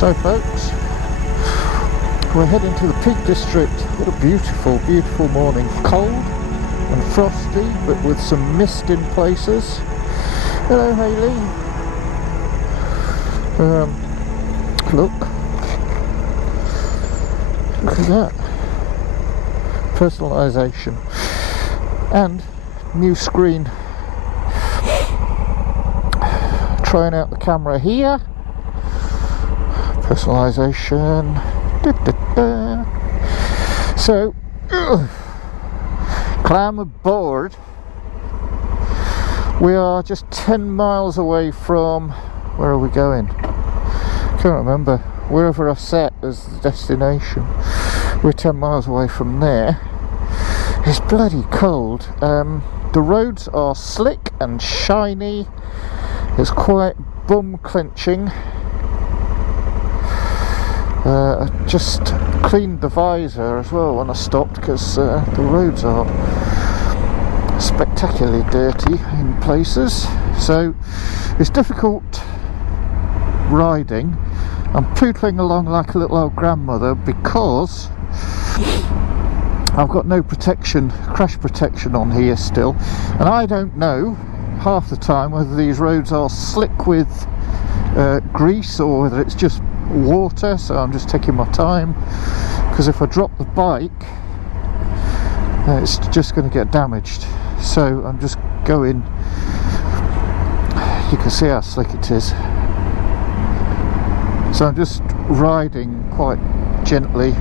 So folks, we're heading to the Peak District. What a beautiful, beautiful morning. Cold and frosty, but with some mist in places. Hello Hayley. Look at that. Personalisation. And new screen. Trying out the camera here. Personalisation. So, climb aboard. We are just 10 miles away from, where are we going? Can't remember. Wherever I set as the destination. We're 10 miles away from there. It's bloody cold. The roads are slick and shiny. It's quite bum clenching. I just cleaned the visor as well when I stopped because the roads are spectacularly dirty in places, so it's difficult riding. I'm pootling along like a little old grandmother because I've got no protection, crash protection on here still, and I don't know half the time whether these roads are slick with grease or whether it's just water, so I'm just taking my time because if I drop the bike it's just going to get damaged, so I'm just going. You can see how slick it is, so I'm just riding quite gently.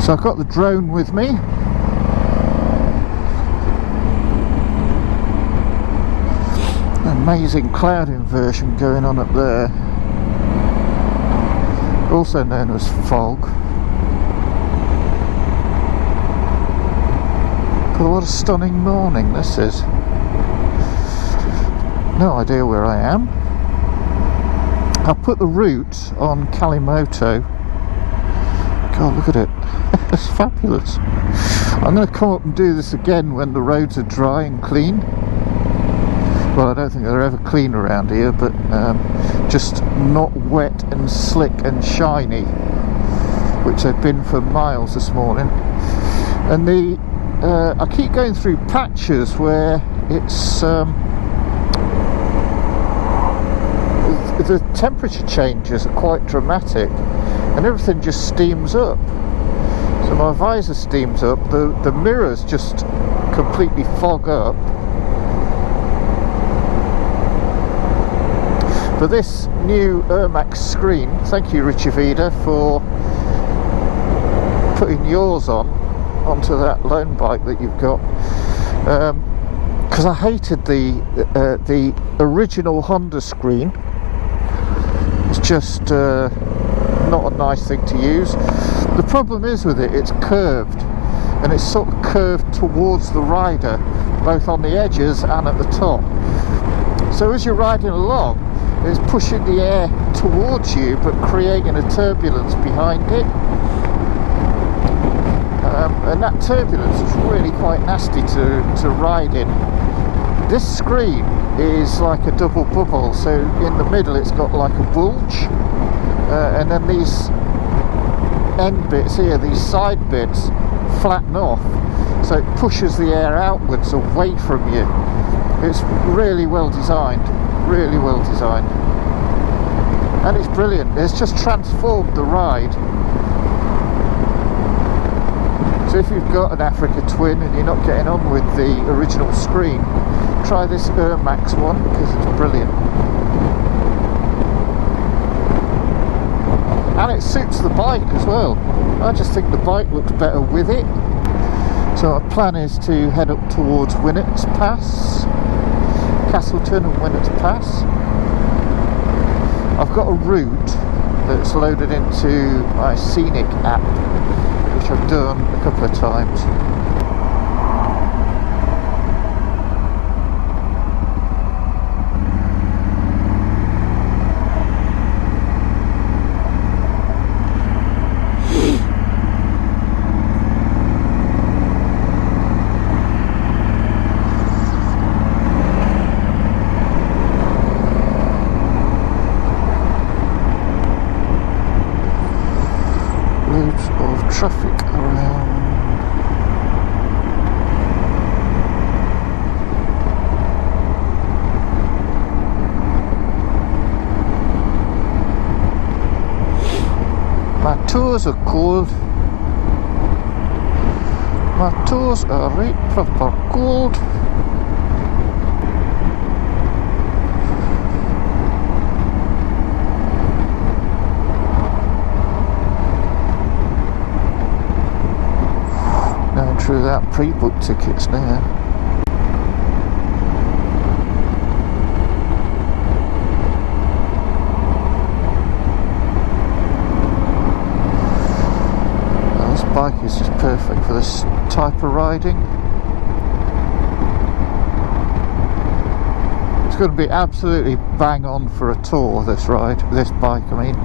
So I've got the drone with me. Amazing cloud inversion going on up there, also known as fog. But what a stunning morning this is. No idea where I am. I'll put the route on Calimoto. God, look at it. It's fabulous. I'm going to come up and do this again when the roads are dry and clean. Well, I don't think they're ever clean around here, but just not wet and slick and shiny, which they've been for miles this morning. And I keep going through patches where it's the temperature changes are quite dramatic, and everything just steams up. So my visor steams up, the mirrors just completely fog up. For this new Max screen, thank you Richie Vida for putting yours onto that loan bike that you've got, because I hated the original Honda screen. It's just not a nice thing to use. The problem is with it, it's curved, and it's sort of curved towards the rider, both on the edges and at the top. So as you're riding along, it's pushing the air towards you but creating a turbulence behind it, and that turbulence is really quite nasty to ride in. This screen is like a double bubble, so in the middle it's got like a bulge, and then these end bits here, these side bits, flatten off, so it pushes the air outwards away from you. It's really well designed. Really well designed, and it's brilliant. It's just transformed the ride. So if you've got an Africa Twin and you're not getting on with the original screen, try this Max one because it's brilliant, and it suits the bike as well. I just think the bike looks better with it. So our plan is to head up towards Winnett's Pass, Castleton and Winnett's Pass. I've got a route that's loaded into my Scenic app, which I've done a couple of times. toes are cold. My toes are right proper cold. Going through that pre-book tickets now. This bike is just perfect for this type of riding. It's going to be absolutely bang on for a tour, this bike, I mean.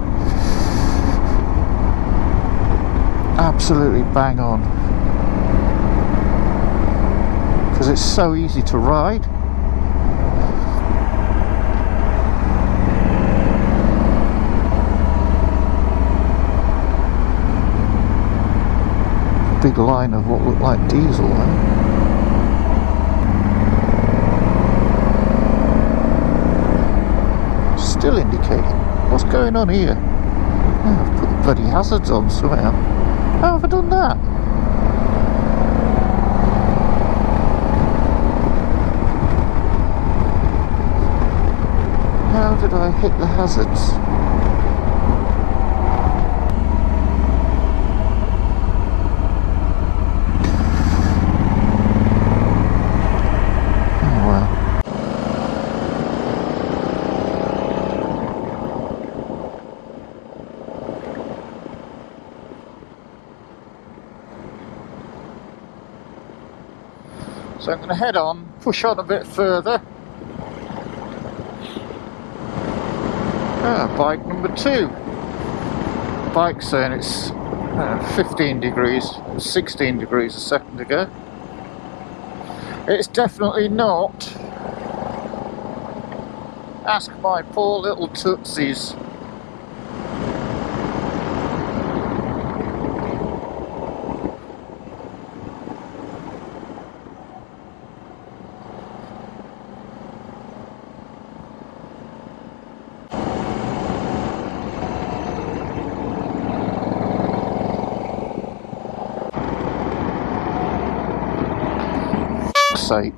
Absolutely bang on. Because it's so easy to ride. Big line of what looked like diesel there. Still indicating. What's going on here? Oh, I've put the bloody hazards on somehow. How have I done that? How did I hit the hazards? So I'm going to head on, push on a bit further. Bike number 2. Bike saying it's 15 degrees, 16 degrees a second ago. It's definitely not. Ask my poor little tootsies. Sake.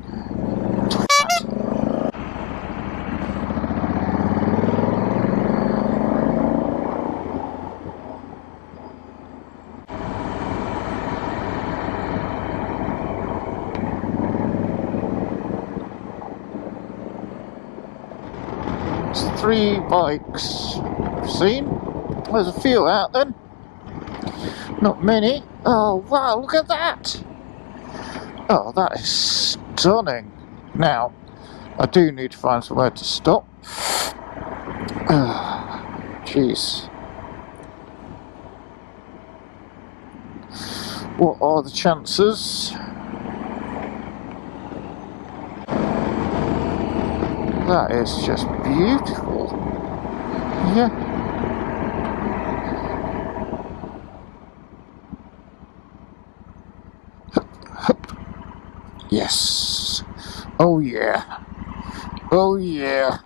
It's 3 bikes I've seen. There's a few out then. Not many. Oh wow, look at that! Oh, that is stunning. Now, I do need to find somewhere to stop. Jeez. What are the chances? That is just beautiful. Yeah. Yes. Oh yeah. Oh yeah.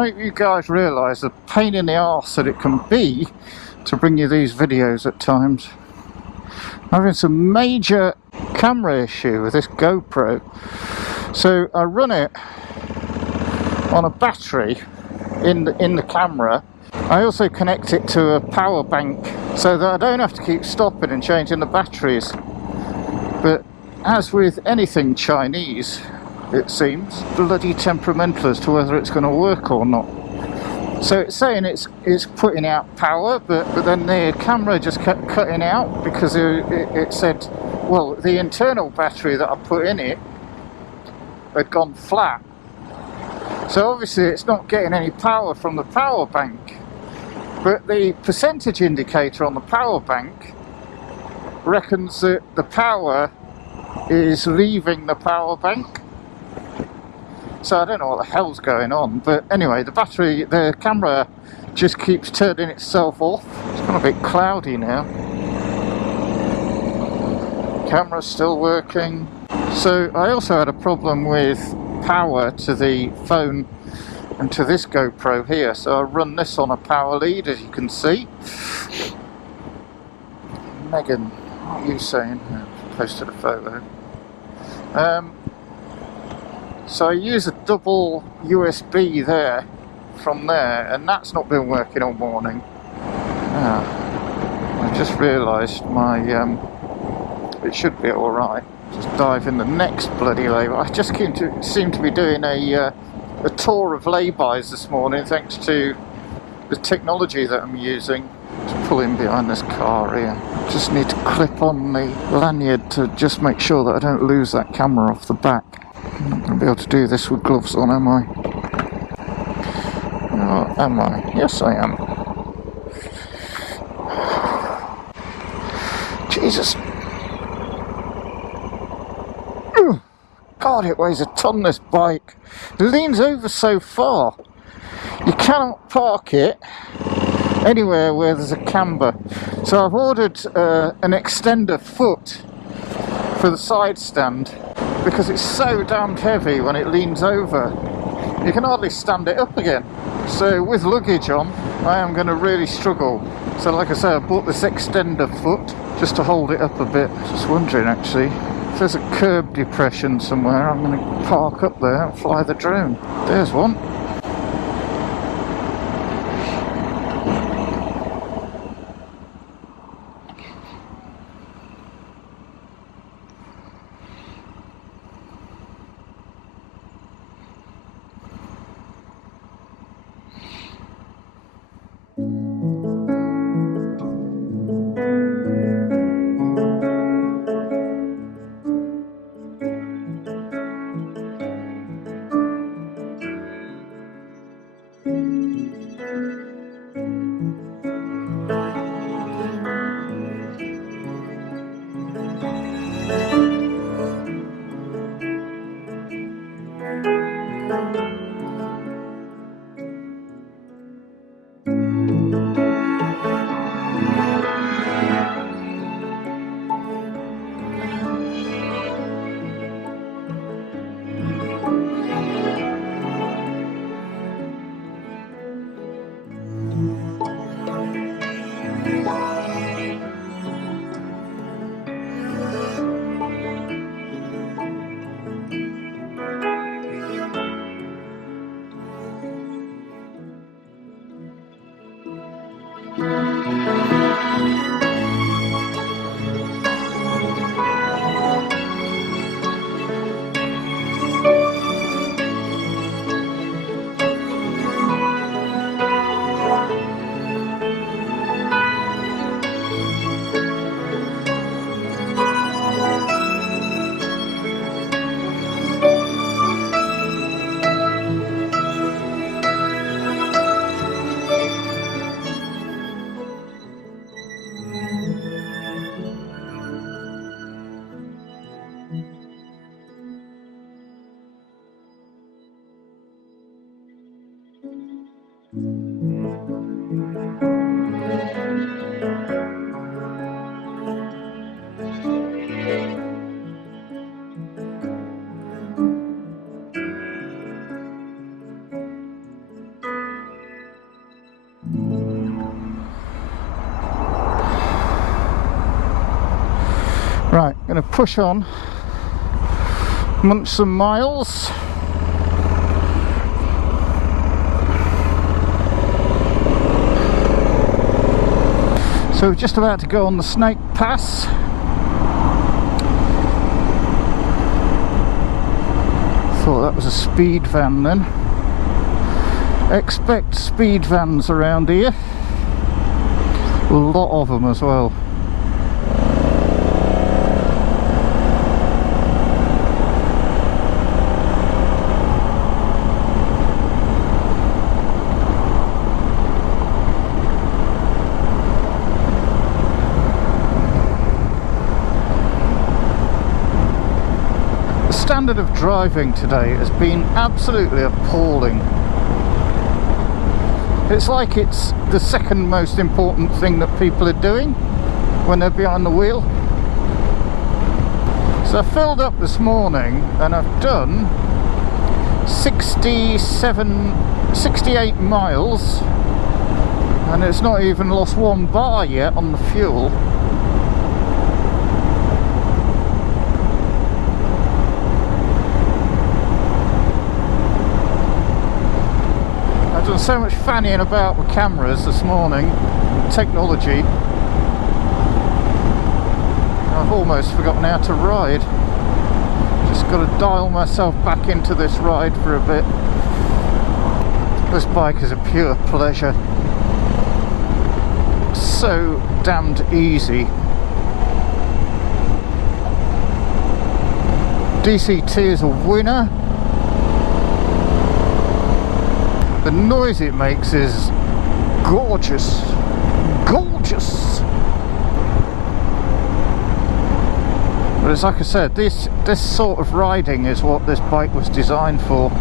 hope you guys realise the pain in the arse that it can be to bring you these videos at times. I'm having some major camera issue with this GoPro. So I run it on a battery in the camera. I also connect it to a power bank so that I don't have to keep stopping and changing the batteries. But as with anything Chinese, it seems bloody temperamental as to whether it's going to work or not. So it's saying it's putting out power, but then the camera just kept cutting out because it said, well, the internal battery that I put in it had gone flat. So obviously it's not getting any power from the power bank. But the percentage indicator on the power bank reckons that the power is leaving the power bank. So I don't know what the hell's going on, but anyway, the camera just keeps turning itself off. It's gone a bit cloudy now. Camera's still working. So I also had a problem with power to the phone and to this GoPro here, so I run this on a power lead, as you can see. Megan, what are you saying? I posted a photo. So I use a double USB there, from there, and that's not been working all morning. I just realised it should be alright. Just dive in the next bloody lay-by. I just seem to be doing a tour of lay-bys this morning thanks to the technology that I'm using. Just pull in behind this car here. Just need to clip on the lanyard to just make sure that I don't lose that camera off the back. I'm not going to be able to do this with gloves on, am I? Oh, am I? Yes, I am. Jesus. God, it weighs a ton, this bike. It leans over so far. You cannot park it anywhere where there's a camber. So I've ordered an extender foot for the side stand because it's so damned heavy when it leans over. You can hardly stand it up again. So with luggage on, I am going to really struggle. So like I say, I bought this extender foot just to hold it up a bit. Just wondering actually, if there's a curb depression somewhere, I'm going to park up there and fly the drone. There's one. Right, gonna push on, munch some miles. So we're just about to go on the Snake Pass. Thought that was a speed van then. Expect speed vans around here. A lot of them as well. The standard of driving today has been absolutely appalling. It's like it's the second most important thing that people are doing when they're behind the wheel. So I filled up this morning and I've done 68 miles and it's not even lost 1 bar yet on the fuel. I've done so much fannying about with cameras this morning, technology, I've almost forgotten how to ride. Just got to dial myself back into this ride for a bit. This bike is a pure pleasure. So damned easy. DCT is a winner. The noise it makes is gorgeous, gorgeous. But it's like I said, this sort of riding is what this bike was designed for.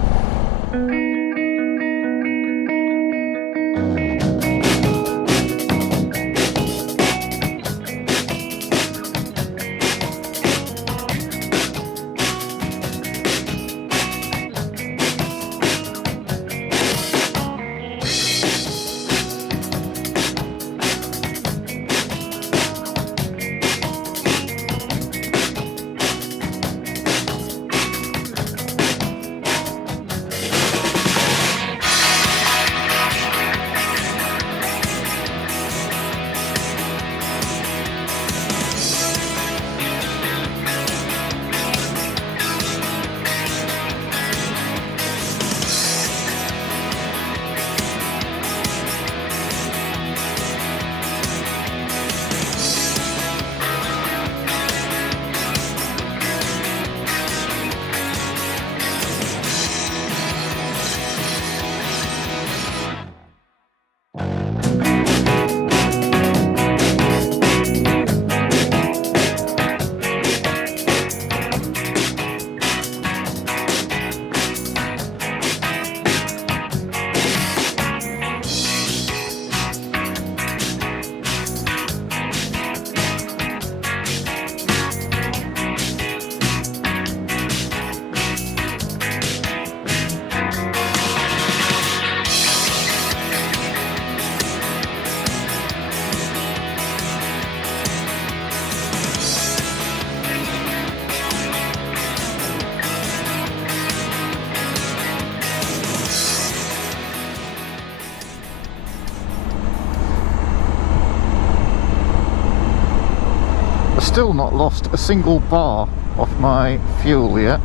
Still not lost a single bar off my fuel yet.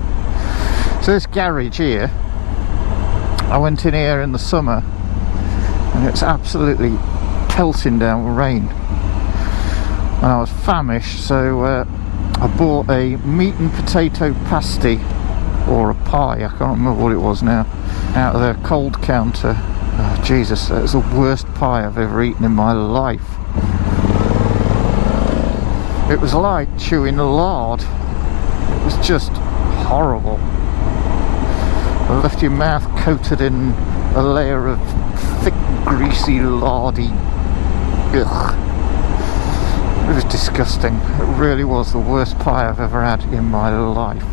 So this garage here, I went in here in the summer and it's absolutely pelting down with rain and I was famished, so I bought a meat and potato pasty, or a pie, I can't remember what it was now, out of their cold counter. Oh, Jesus, that was the worst pie I've ever eaten in my life. It was like chewing lard. It was just horrible. It left your mouth coated in a layer of thick, greasy, lardy. Ugh. It was disgusting. It really was the worst pie I've ever had in my life.